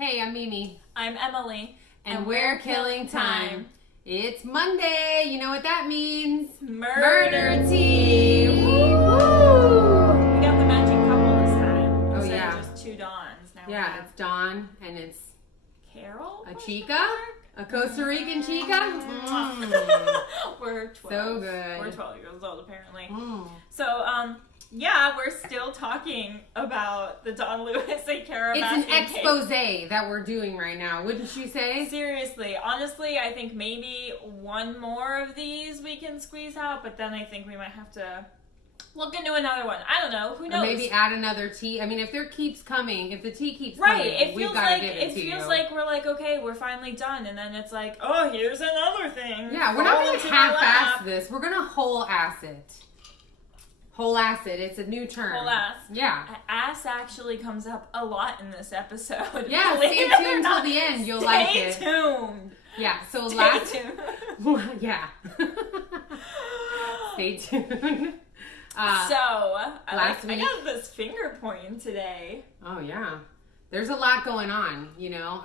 Hey, I'm Mimi. I'm Emily. And we're killing time. It's Monday. You know what that means? Murder tea. tea. Woo! We got the matching couple this time. Oh, Instead yeah. of just two Dons. Now Yeah, it's Dawn and it's Carol? a chica. A Costa Rican chica. We're 12. So good. We're 12 years old, apparently. Mm. So, yeah, we're still talking about the Don Lewis and Kara It's an Baskin expose case. that we're doing right now, wouldn't you say? Seriously, honestly, I think maybe one more of these we can squeeze out, but then I think we might have to look into another one. I don't know. Who knows? Or maybe add another tea. I mean, if there keeps coming, if the tea keeps right, coming, we've got to give it to you. It feels like we're like, okay, we're finally done, and then it's like, oh, here's another thing. Yeah, we're not going to half-ass this. We're going to whole-ass it. Whole-ass it. It's a new term. Whole-ass. Yeah. Ass actually comes up a lot in this episode. Yeah, stay tuned till the end. You'll like it. Stay tuned. Yeah, so Stay tuned. Yeah. Stay tuned. I week. got this finger pointing today. Oh, yeah. There's a lot going on, you know.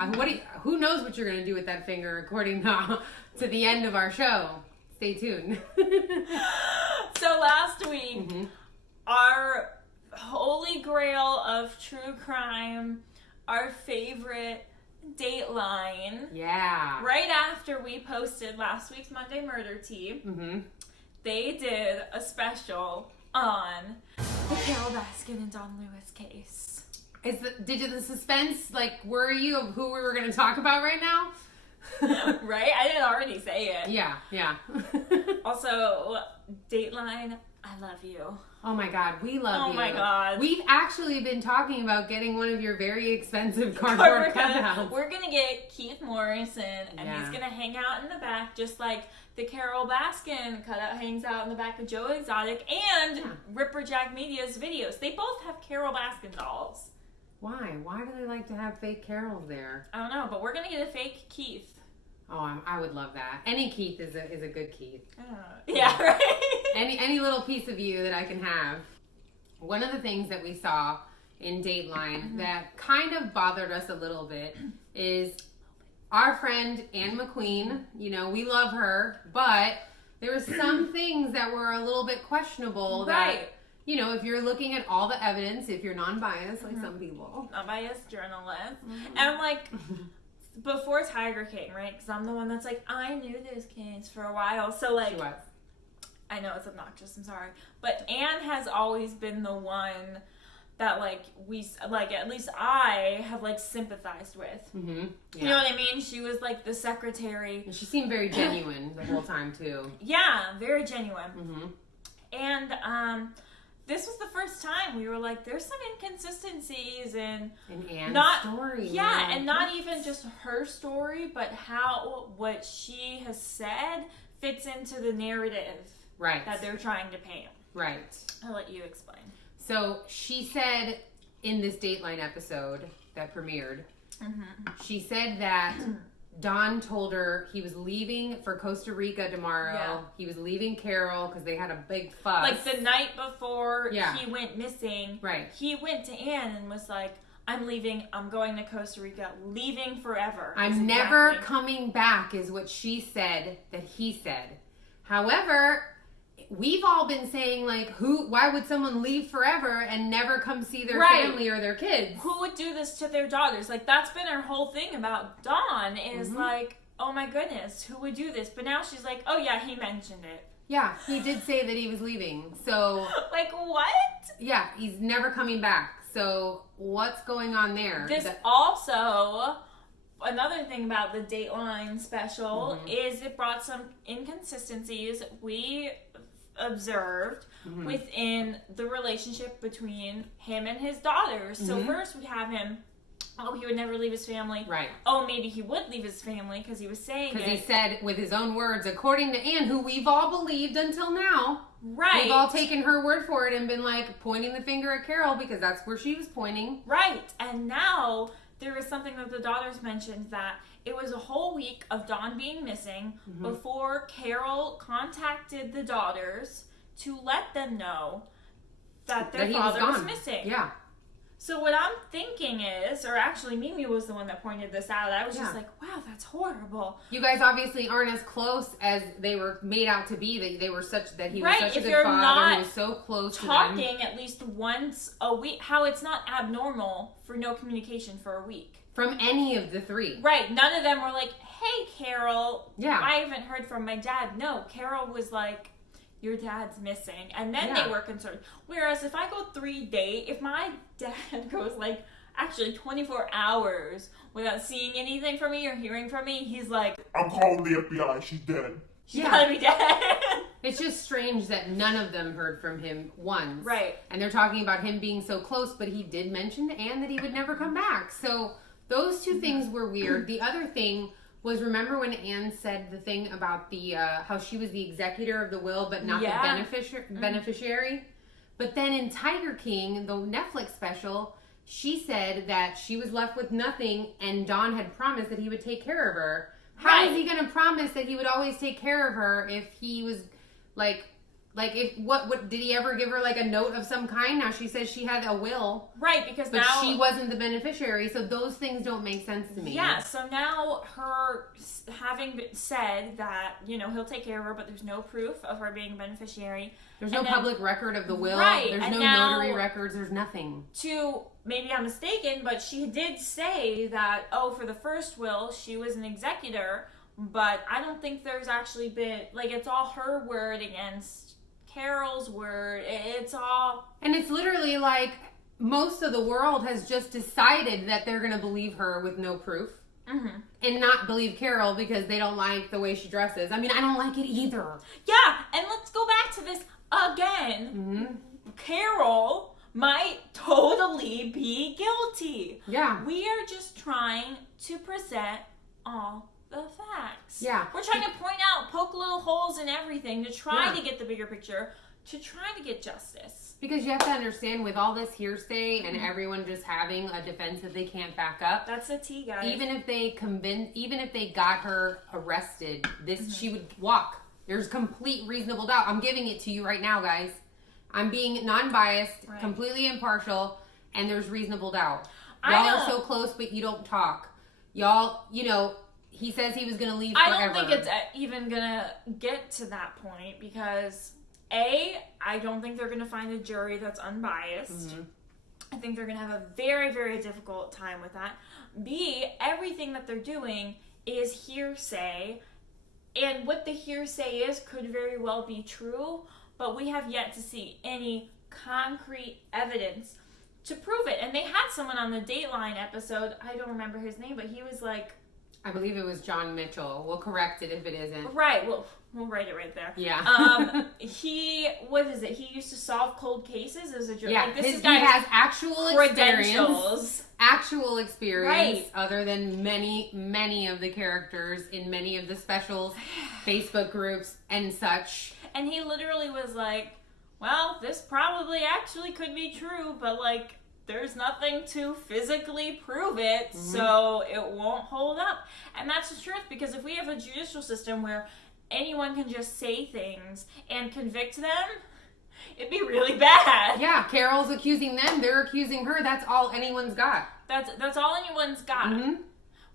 Who knows what you're going to do with that finger according to the end of our show. Stay tuned. So last week, our holy grail of true crime, our favorite Dateline. Yeah. Right after we posted last week's Monday Murder Tea, they did a special on the Carol Baskin and Don Lewis case. Did the suspense worry you of who we were going to talk about right now? Right? I didn't already say it. Yeah. Also, Dateline, I love you. Oh my God, we love you. Oh my God. We've actually been talking about getting one of your very expensive cardboard cutouts. We're going to get Keith Morrison, and he's going to hang out in the back just like the Carol Baskin cutout hangs out in the back of Joe Exotic and Ripperjack Media's videos. They both have Carol Baskin dolls. Why? Why do they like to have fake Carols there? I don't know, but we're going to get a fake Keith. Oh, I would love that. Any Keith is a good Keith. Yeah, right? Any little piece of you that I can have. One of the things that we saw in Dateline that kind of bothered us a little bit is our friend Ann McQueen. You know, we love her, but there were some things that were a little bit questionable that, you know, if you're looking at all the evidence, if you're non-biased like some people. Non-biased journalist. And like... Before Tiger King, right? Because I'm the one that's like, I knew this case for a while. So, like... She was. I know it's obnoxious, I'm sorry. But Anne has always been the one that, at least I have, sympathized with. Mm-hmm. Yeah. You know what I mean? She was, the secretary. And she seemed very genuine the whole time, too. Yeah, very genuine. Mm-hmm. And, this was the first time we were like, there's some inconsistencies in Anne's story. Yeah, and not even just her story, but how what she has said fits into the narrative that they're trying to paint. Right. I'll let you explain. So she said in this Dateline episode that premiered, she said that Don told her he was leaving for Costa Rica tomorrow. Yeah. He was leaving Carol because they had a big fuss. Like the night before he went missing, he went to Anne and was like, I'm leaving. I'm going to Costa Rica. Leaving forever. I'm never coming back is what she said that he said. However, we've all been saying, why would someone leave forever and never come see their family or their kids? Who would do this to their daughters? That's been her whole thing about Dawn is oh my goodness, who would do this? But now she's like, oh yeah, he mentioned it. Yeah, he did say that he was leaving. So... what? Yeah, he's never coming back. So what's going on there? This also... Another thing about the Dateline special is it brought some inconsistencies we observed within the relationship between him and his daughters. So first we have him, he would never leave his family. Right. Oh, maybe he would leave his family because he was saying Because he said with his own words, according to Anne, who we've all believed until now. Right. We've all taken her word for it and been pointing the finger at Carol because that's where she was pointing. Right. And now... There was something that the daughters mentioned that it was a whole week of Dawn being missing before Carol contacted the daughters to let them know that their father was missing. Yeah. So what I'm thinking is, or actually Mimi was the one that pointed this out. I was just like, wow, that's horrible. You guys obviously aren't as close as they were made out to be. They were such that he was such a if good you're father. not He was so close talking to them. at least once a week, how it's not abnormal for no communication for a week. From any of the three. Right. None of them were like, hey, Carol. Yeah. I haven't heard from my dad. No, Carol was like, your dad's missing. And then they were concerned. Whereas if I go 3 days, if my dad goes like, actually 24 hours without seeing anything from me or hearing from me, he's like, I'm calling the FBI. She's dead. She's gotta be dead. It's just strange that none of them heard from him once. Right. And they're talking about him being so close, but he did mention to Anne that he would never come back. So those two things were weird. The other thing was, remember when Anne said the thing about the how she was the executor of the will but not the beneficiary? But then in Tiger King, the Netflix special, she said that she was left with nothing and Don had promised that he would take care of her. How is he going to promise that he would always take care of her if he was like if what did he ever give her like a note of some kind? Now she says she had a will. Right, because but now she wasn't the beneficiary, so those things don't make sense to me. Yeah, so now her having said that, you know, he'll take care of her, but there's no proof of her being a beneficiary. There's no public record of the will. Right, There's and no now, notary records. There's nothing. Maybe I'm mistaken, but she did say that, for the first will, she was an executor, but I don't think there's actually been, like, it's all her word against Carol's word. It's all... And it's literally like most of the world has just decided that they're going to believe her with no proof. Mm-hmm. And not believe Carol because they don't like the way she dresses. I mean, I don't like it either. Yeah, and let's go back to this again. Mm-hmm. Carol might totally be guilty. Yeah. We are just trying to present all the facts. Yeah. We're trying to point out, poke little holes in everything to try to get the bigger picture, to try to get justice. Because you have to understand, with all this hearsay and everyone just having a defense that they can't back up. That's the tea, guys. Even if they got her arrested, she would walk. There's complete reasonable doubt. I'm giving it to you right now, guys. I'm being non-biased, completely impartial, and there's reasonable doubt. Y'all are so close, but you don't talk. Y'all, you know, he says he was going to leave forever. I don't think it's even going to get to that point because, A, I don't think they're going to find a jury that's unbiased. Mm-hmm. I think they're going to have a very, very difficult time with that. B, everything that they're doing is hearsay, and what the hearsay is could very well be true, but we have yet to see any concrete evidence to prove it. And they had someone on the Dateline episode, I don't remember his name, but he was like... I believe it was John Mitchell. We'll correct it if it isn't. Right, we'll write it right there. Yeah. He used to solve cold cases as a judge. Yeah, like, this he has actual credentials. Actual experience, right. Other than many of the characters in many of the specials, Facebook groups, and such. And he literally was like, well, this probably actually could be true, but like, there's nothing to physically prove it, so it won't hold up. And that's the truth, because if we have a judicial system where anyone can just say things and convict them, it'd be really bad. Yeah, Carol's accusing them, they're accusing her. That's all anyone's got. That's all anyone's got. Mm-hmm.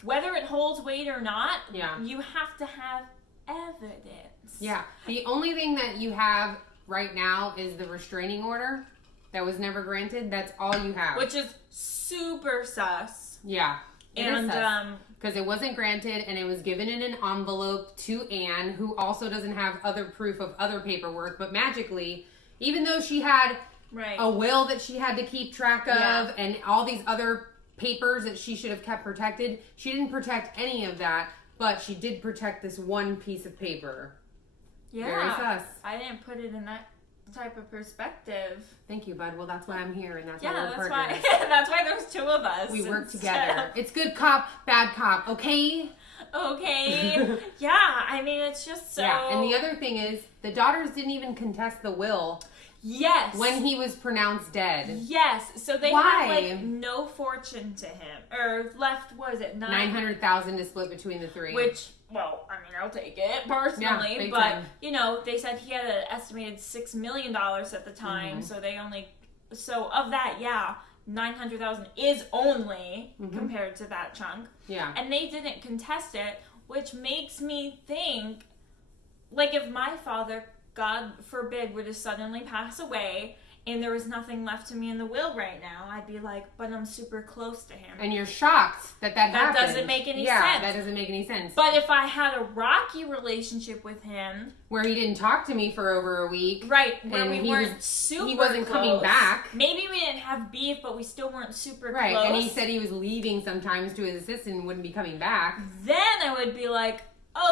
Whether it holds weight or not, you have to have evidence. Yeah. The only thing that you have right now is the restraining order that was never granted. That's all you have. Which is super sus. Yeah. And because it wasn't granted and it was given in an envelope to Anne, who also doesn't have other proof of other paperwork, but magically, even though she had a will that she had to keep track of and all these other papers that she should have kept protected, she didn't protect any of that, but she did protect this one piece of paper. Yeah. Very sus. I didn't put it in that type of perspective. Thank you, bud. Well, that's why I'm here, and that's why we're partners. That's why there's two of us. We work together. It's good cop, bad cop. Okay. Yeah. I mean, it's just so. Yeah. And the other thing is, the daughters didn't even contest the will. Yes. When he was pronounced dead. Yes. So they had like no fortune to him, or left. What is it? $900,000 to split between the three. Which, well, I mean, I'll take it personally, but time. You know, they said he had an estimated $6 million at the time, so they only. So of that, $900,000 is only compared to that chunk. Yeah. And they didn't contest it, which makes me think, like, if my father, God forbid, were to suddenly pass away and there was nothing left to me in the will right now, I'd be like, but I'm super close to him. And you're shocked that happened. That doesn't make any sense. Yeah, that doesn't make any sense. But if I had a rocky relationship with him, where he didn't talk to me for over a week. right, where and we weren't super he wasn't close, coming back. Maybe we didn't have beef, but we still weren't super Right, close. and he said he was leaving sometimes to his assistant and wouldn't be coming back. Then I would be like,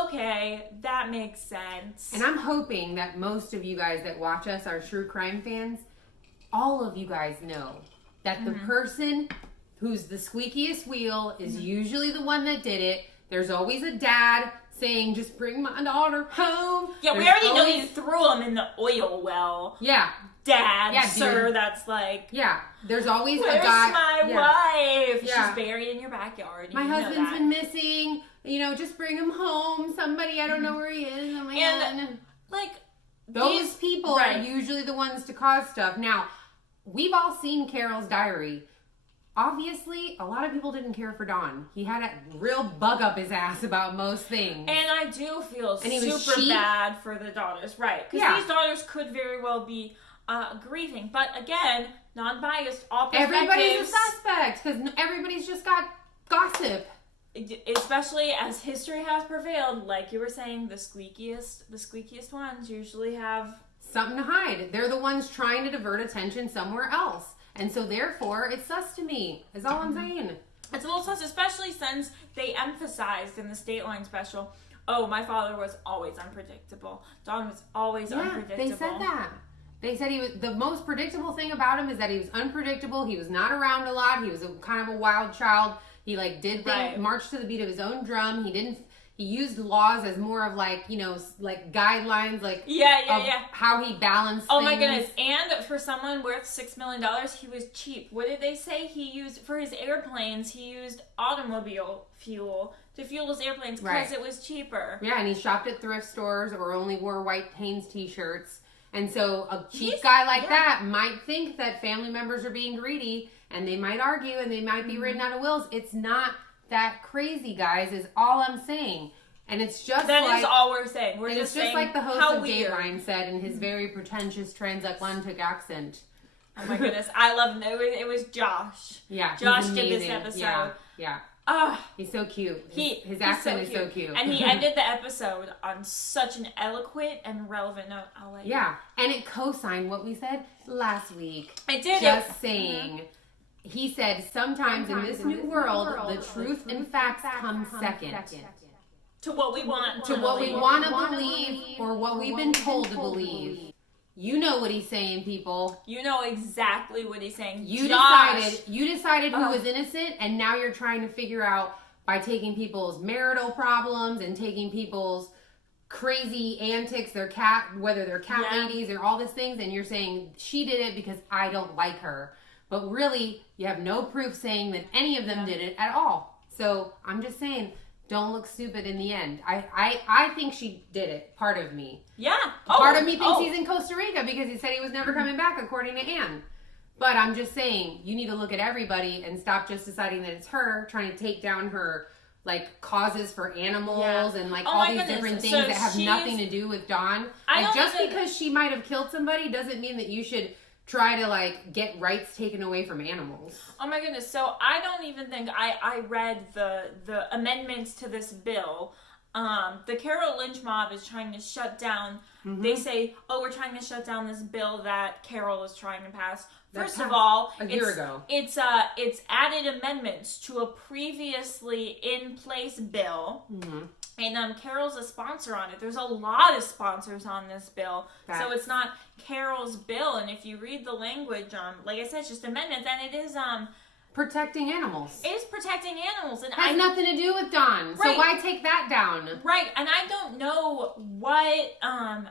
okay, that makes sense. And I'm hoping that most of you guys that watch us are true crime fans. All of you guys know that the person who's the squeakiest wheel is usually the one that did it. There's always a dad saying, just bring my daughter home. Yeah, we already know you threw him in the oil well. Yeah. Dad, Yeah, sir, dude. that's like... Yeah, there's always Where's a guy. my wife? Yeah. She's buried in your backyard. My You know husband's that. been missing. You know, just bring him home. Somebody, I don't know where he is. Oh my And, God. like... Those these people right. are usually the ones to cause stuff. Now, we've all seen Carol's diary. Obviously, a lot of people didn't care for Don. He had a real bug up his ass about most things. And I do feel And he was super cheap. bad for the daughters. Right. Because Yeah. these daughters could very well be grieving. But again, non-biased, all perspectives. Everybody's a suspect because everybody's just got gossip. Especially as history has prevailed, like you were saying, the squeakiest ones usually have Something to hide. They're the ones trying to divert attention somewhere else. And so therefore, it's sus to me, is all I'm saying. It's a little sus, especially since they emphasized in the Dateline special, oh, my father was always unpredictable. Don was always unpredictable. They said that. They said he was, the most predictable thing about him is that he was unpredictable. He was not around a lot. He was a kind of a wild child. He like did things, Right. marched to the beat of his own drum. He used laws as more of like, you know, like guidelines, like Yeah. how he balanced Oh things. my goodness. And for someone worth $6 million, he was cheap. What did they say? He used, for his airplanes, he used automobile fuel to fuel his airplanes because it was cheaper. Yeah, and he shopped at thrift stores or only wore white Hanes t-shirts. And so a cheap guy like that might think that family members are being greedy and they might argue and they might be written out of wills. It's not that crazy, guys, is all I'm saying. And it's just That is all we're saying. We're and just it's just saying like the host how of weird. Dateline said in his very pretentious transatlantic accent. Oh my goodness, I love it. It was Josh. Yeah, he's Josh did this amazing. episode. Yeah. Ah, He's so cute. His he's accent is so cute. And he ended the episode on such an eloquent and relevant note. I'll let you. Yeah, and it co-signed what we said last week. I did Just saying. He said, sometimes in this new world, the truth and facts come second. To what we want. To what we want to believe or what we've been told to believe. You know what he's saying, people. You know exactly what he's saying. You Josh. decided who was innocent, and now you're trying to figure out by taking people's marital problems and taking people's crazy antics, whether they're cat ladies or all these things, and you're saying she did it because I don't like her. But really, you have no proof saying that any of them did it at all. So I'm just saying, don't look stupid in the end. I think she did it, part of me. Yeah. Part of me thinks he's in Costa Rica because he said he was never coming back, according to Ann. But I'm just saying, you need to look at everybody and stop just deciding that it's her, trying to take down her, like, causes for animals and, like, all these different things that have nothing to do with Dawn. Like, just because she might have killed somebody doesn't mean that you should try to, like, get rights taken away from animals. Oh my goodness. So I don't even think I read the amendments to this bill. The Carol Lynch mob is trying to shut down. They say, oh, we're trying to shut down this bill that Carol is trying to pass. First of all, a year ago. It's added amendments to a previously in place bill. And Carol's a sponsor on it. There's a lot of sponsors on this bill. So it's not Carol's bill. And if you read the language, like I said, it's just amendments. And it is protecting animals. It is protecting animals. And has nothing to do with Dawn. Right. So why take that down? Right. And I don't know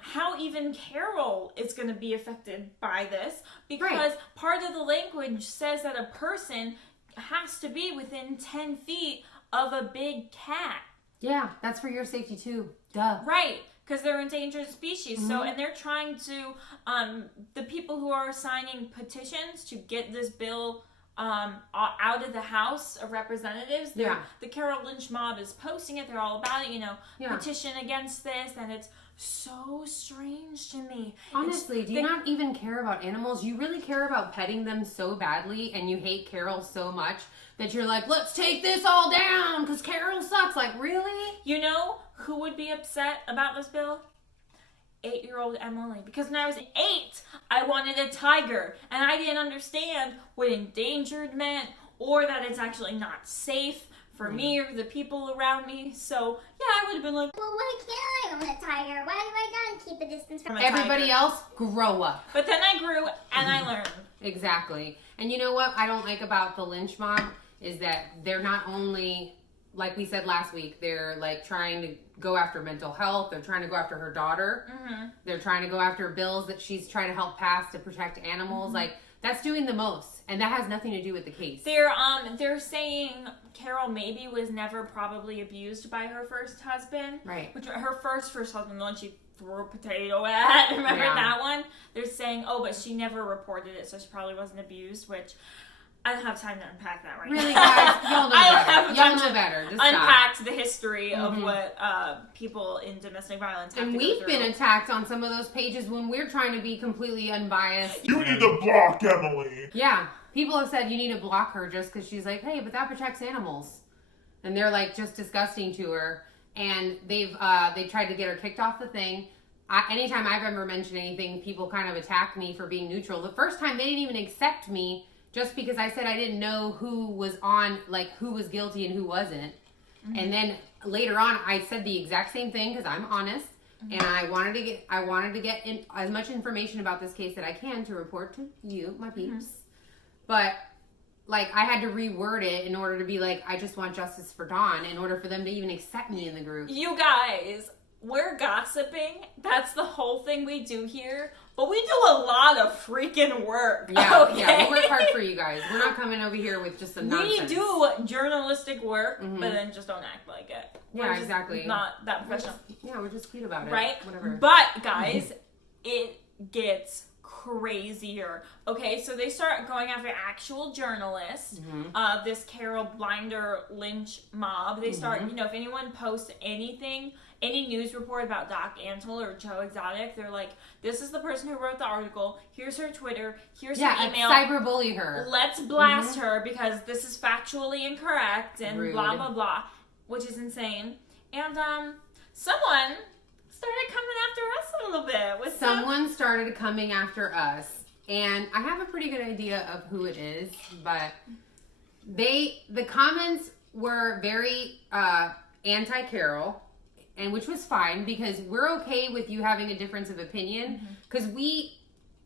how even Carol is going to be affected by this. Because part of the language says that a person has to be within 10 feet of a big cat. Yeah, that's for your safety too. Duh. Right, because they're endangered species. So, and they're trying to, the people who are signing petitions to get this bill out of the House of Representatives. The Carol Lynch mob is posting it. They're all about it, petition against this, and it's so strange to me. Honestly, do you not even care about animals? You really care about petting them so badly, and you hate Carol so much that you're like, let's take this all down because Carol sucks. Like, really? You know who would be upset about this bill? 8-year-old Emily. Because when I was 8, I wanted a tiger, and I didn't understand what endangered meant, or that it's actually not safe for me or the people around me. So, yeah, I would have been like, well, why can't I own a tiger? Why do I gotta keep a distance from everybody else? Grow up. But then I grew and I learned. Exactly. And you know what I don't like about the lynch mob is that they're not only, like we said last week, they're like trying to go after mental health. They're trying to go after her daughter. They're trying to go after bills that she's trying to help pass to protect animals. Like, that's doing the most. And that has nothing to do with the case. They're saying Carol maybe was never probably abused by her first husband. Right. Which her first husband, the one she threw a potato at. Remember that one? They're saying, but she never reported it, so she probably wasn't abused, which I don't have time to unpack that right now. Really, guys? Y'all know better. Y'all know better. Just unpack the history of what people in domestic violence have to go we've through. been attacked on some of those pages when we're trying to be completely unbiased. You need to block Emily. Yeah. People have said you need to block her just because she's like, hey, but that protects animals. And they're like just disgusting to her. And they tried to get her kicked off the thing. Anytime I've ever mentioned anything, people kind of attack me for being neutral. The first time they didn't even accept me just because I said I didn't know who was on, like who was guilty and who wasn't. And then later on, I said the exact same thing because I'm honest, and I wanted to get in as much information about this case that I can to report to you, my peeps. But like I had to reword it in order to be like, I just want justice for Dawn in order for them to even accept me in the group. You guys, we're gossiping. That's the whole thing we do here. But we do a lot of freaking work. Yeah, okay? yeah, we work hard for you guys. We're not coming over here with just some nonsense. We do journalistic work, but then just don't act like it. We're Yeah, exactly. Not that professional. We're just cute about it. Right? Whatever. But, guys, it gets crazier. Okay, so they start going after actual journalists. This Carol Blinder Lynch mob. They start, if anyone posts anything, any news report about Doc Antle or Joe Exotic, they're like, this is the person who wrote the article. Here's her Twitter. Here's her email. Cyberbully her. Let's blast her because this is factually incorrect and Rude. blah, blah, blah, which is insane. And someone started coming after us a little bit. Someone started coming after us. And I have a pretty good idea of who it is, but the comments were very anti-Carol. And which was fine because we're okay with you having a difference of opinion because we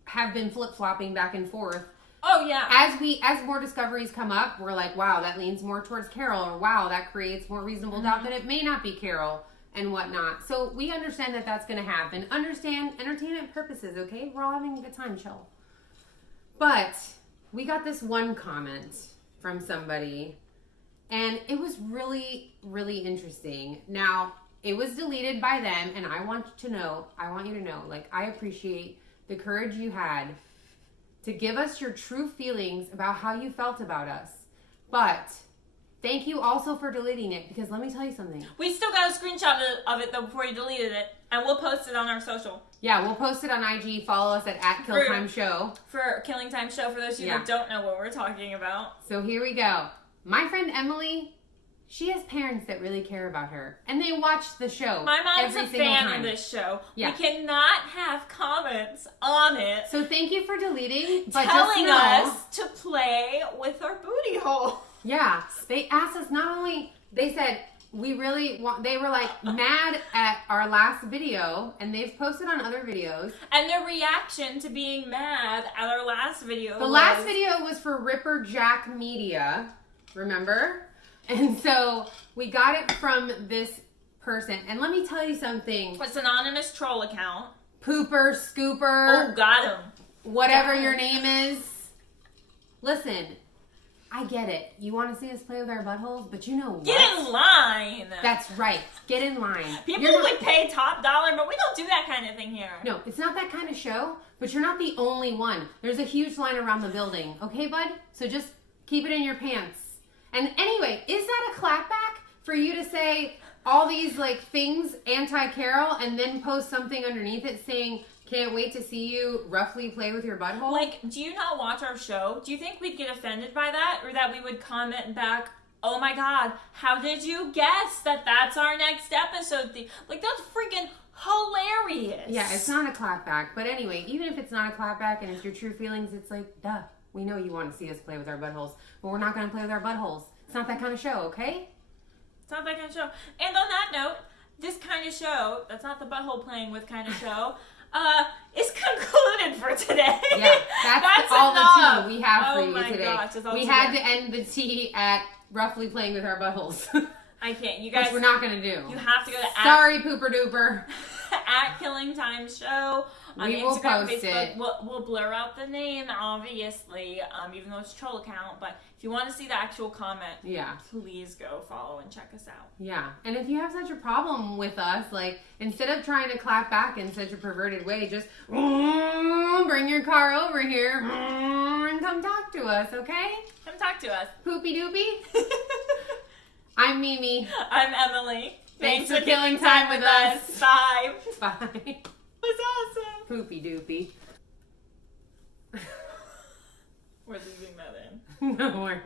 have been flip-flopping back and forth. Oh yeah. As more discoveries come up, we're like, wow, that leans more towards Carol, or wow, that creates more reasonable doubt that it may not be Carol and whatnot. So we understand that that's going to happen. Understand entertainment purposes, okay? We're all having a good time, chill. But we got this one comment from somebody, and it was really, really interesting. Now, it was deleted by them, and I want you to know, like, I appreciate the courage you had to give us your true feelings about how you felt about us. But thank you also for deleting it, because let me tell you something. We still got a screenshot of it, though, before you deleted it, and we'll post it on our social. Yeah, we'll post it on IG. Follow us at @KillTimeShow. For Killing Time Show, for those of you that don't know what we're talking about. So here we go. My friend Emily, she has parents that really care about her, and they watch the show. My mom's every a single fan time. of this show. Yeah. We cannot have comments on it. So thank you for deleting, but telling just know, us to play with our booty hole. Yeah, they asked us not only. They said we really want. They were like mad at our last video, and they've posted on other videos. And their reaction to being mad at our last video. The last video was for Ripper Jack Media, remember? And so we got it from this person. And let me tell you something. It's an anonymous troll account. Pooper, Scooper. Oh, got him. Whatever your name is. Listen, I get it. You want to see us play with our buttholes, but you know what? Get in line. That's right. Get in line. People would pay top dollar, but we don't do that kind of thing here. No, it's not that kind of show, but you're not the only one. There's a huge line around the building. Okay, bud? So just keep it in your pants. And anyway, is that a clapback for you to say all these like things anti-Carol and then post something underneath it saying, can't wait to see you roughly play with your butthole? Like, do you not watch our show? Do you think we'd get offended by that? Or that we would comment back, oh my god, how did you guess that that's our next episode? Like, that's freaking hilarious. Yeah, it's not a clapback. But anyway, even if it's not a clapback and it's your true feelings, it's like, duh. We know you want to see us play with our buttholes, but we're not going to play with our buttholes. It's not that kind of show, okay? It's not that kind of show. And on that note, this kind of show, that's not the butthole playing with kind of show, is concluded for today. Yeah, that's all enough. the tea we have for you my today. Gosh, that's all we tea. had to end the tea at roughly playing with our buttholes. I can't. You Which guys, we're not going to do. you have to go to Sorry, pooper duper. at Killing Time Show on We will Instagram, post Facebook. it. We'll blur out the name, obviously, even though it's a troll account. But if you want to see the actual comment, Yeah. please go follow and check us out. Yeah. And if you have such a problem with us, like, instead of trying to clap back in such a perverted way, just bring your car over here and come talk to us, okay? Come talk to us. Poopy doopy. I'm Mimi. I'm Emily. Thanks for killing time with us. Bye. Bye. It was awesome. Poopy doopy. We're leaving that in. No, we're not.